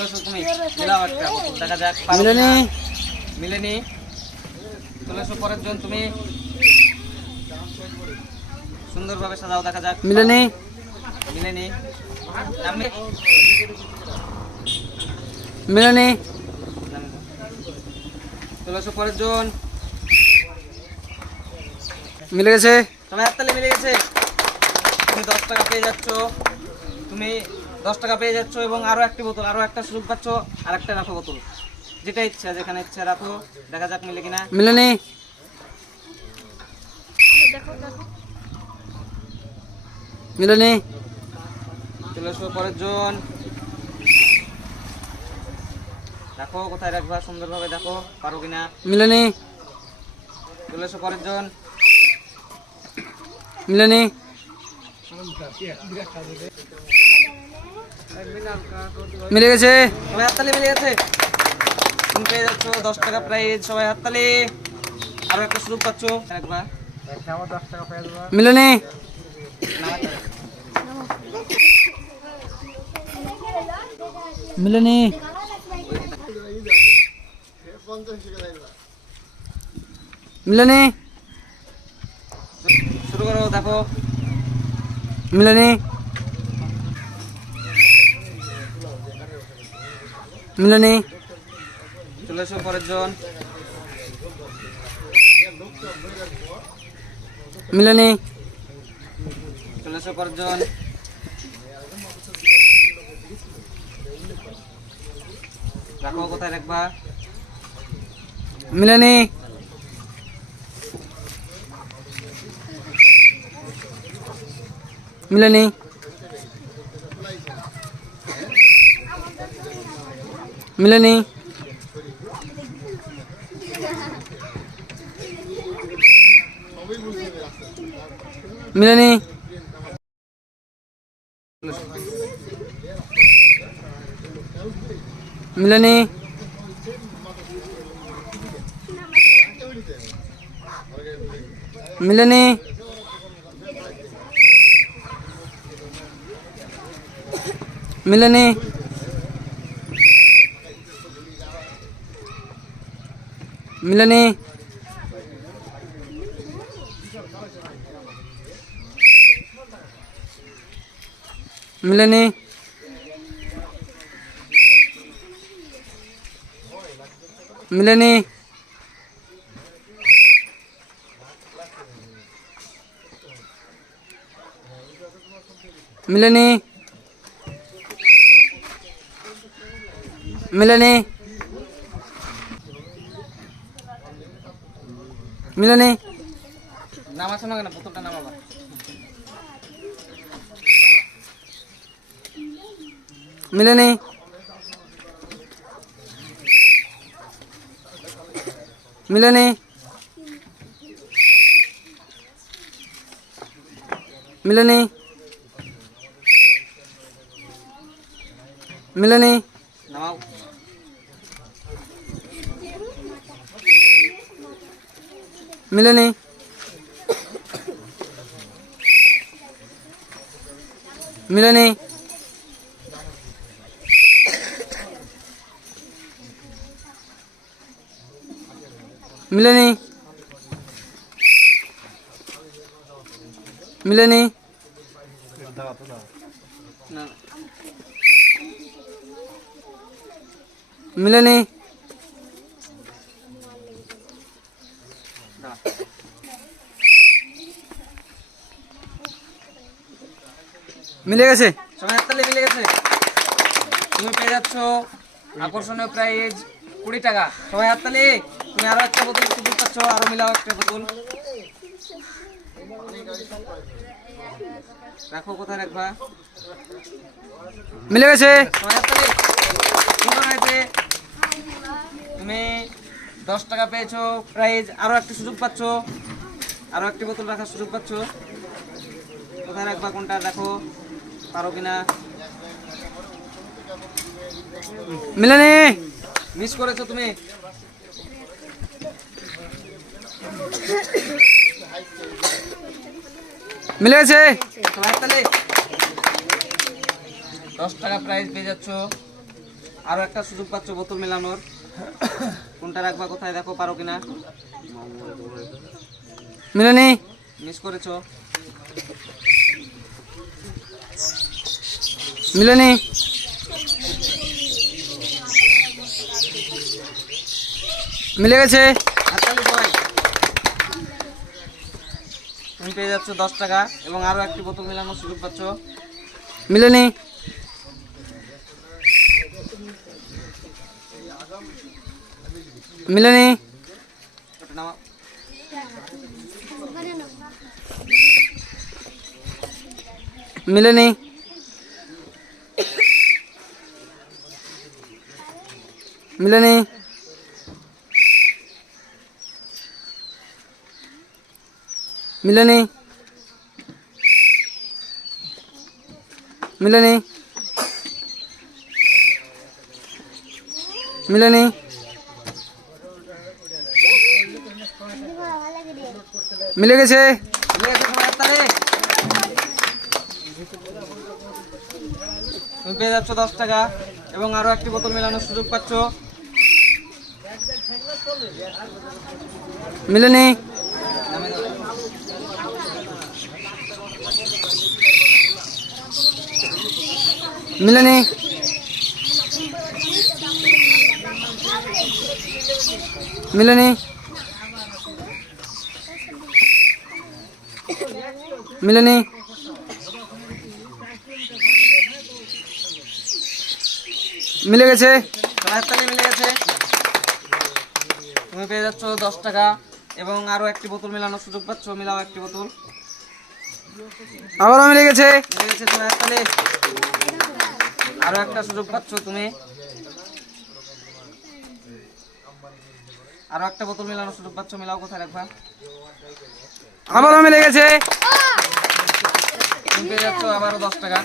চলে এসো তুমি, মিলাও একটা বোতল, দেখা যাক মিলেনি মিলেনি। চলে এসো পরের জন, তুমি সুন্দরভাবে সাজাও, দেখা যাক মিলেনি মিলেনি। নামবে মিলেনি চলে এসো পরের জন। মিলে গেছে সবাই হাততালি, মিলে গেছে। তুমি 10 টাকা পেয়ে যাচ্ছ, তুমি 10 টাকা পেয়ে যাচ্ছ এবং আরো একটি বোতল, আরো একটা সুযোগ পাচ্ছ। আর একটা রাখো বোতল, যেটা ইচ্ছা যেখানে ইচ্ছা রাখো, দেখা যাক মিলে কিনা। মিলেনি মিলেনি চলে এসো পরের জন। দেখো কোথায় রাখবা, সুন্দরভাবে দেখো পারো কিনা। মিলেনি চলে এসো পরের জন। মিলেনি মিলে গেছে সবাই হাততালি, মিলে গেছে। তুমি পেয়ে যাচ্ছ 10 টাকা প্রাইজ, সবাই হাততালি। আরো একটা সুযোগ পাচ্ছ, রাখবা। মিলেনি মিলেনি মিলেনি শুরু করো, দেখো মিলেনি মিলেনি চলে এসো পরের জন। মিলেনি চলে এসো পরের জন। রাখো কোথায় রাখবা। মিলেনি মিলেনি মিলেনি মিলেনি মিলেনি মিলেনি মিলেনি মিলেনি মিলেনি মিলেনি মিলেনি মিলেনি মিলেনি নামাছো না কেন, বোতলটা নামাবা। মিলেনি মিলেনি মিলেনি মিলেনি নামাও। মিলেনি মিলেনি মিলেনি মিলেনি না, মিলেনি দাও। মিলে গেছে সবাই হাততালি, মিলে গেছে। তুমি পেয়ে যাচ্ছ আকর্ষণীয় প্রাইজ 20 টাকা। সবাই হাততালি। তুমি আরো একটা বোতল সুযোগ পাচ্ছ, আরো মিলাও একটা বোতল। রাখো কোথায় রাখবা। মিলে গেছে সবাই হাততালি। সুন্দর হয়েছে। তুমি 10 টাকা পেয়েছো প্রাইজ, আরো একটা সুযোগ পাচ্ছ, আরো একটি বোতল রাখার সুযোগ পাচ্ছ। কোথায় রাখবা, কোনটা রাখো, পারো কিনা। মিলেনি মিস করেছো তুমি। মিলে গেছে সবাই তাহলে 10 টাকা প্রাইজ পেয়ে যাচ্ছ। আরো একটা সুযোগ পাচ্ছ বোতল মেলানোর। কোনটা রাখবা, কোথায় দেখো, পারো কিনা। মিলেনি। মিস করেছো। মিলেনি। মিলে গেছে। হাততালি সবাই। তুমি পেয়ে যাচ্ছ 10 টাকা এবং আরো একটি বোতল মেলানোর সুযোগ পাচ্ছ। মিলেনি। মিলেনি। ওটা নামাও। মিলেনি। মিলেনি। মিলেনি। মিলেনি। মিলেনি। মিলে গেছে। মিলে গেছে সবাই, হাততালি। তুমি পেয়ে যাচ্ছ 10 টাকা এবং আরো একটি বোতল মেলানোর সুযোগ পাচ্ছ। মিলেনি। নামিয়ে দাও। মিলেনি। মিলেনি। মিলেনি। মিলে গেছে। সবাই হাততালি, মিলে গেছে। তুমি পেয়ে যাচ্ছ 10 টাকা এবং আরো একটি বোতল মেলানোর সুযোগ পাচ্ছ। মিলাও একটি বোতল। আবারও মিলে গেছে। মিলে গেছে, সবাই হাততালি। আরো একটা সুযোগ পাচ্ছ তুমি। আরো একটা বোতল মেলানোর সুযোগ পাচ্ছ। মিলাও, কোথায় রাখবা। আবারও মিলে গেছে। তুমি পেয়ে যাচ্ছ আবারও 10 টাকা।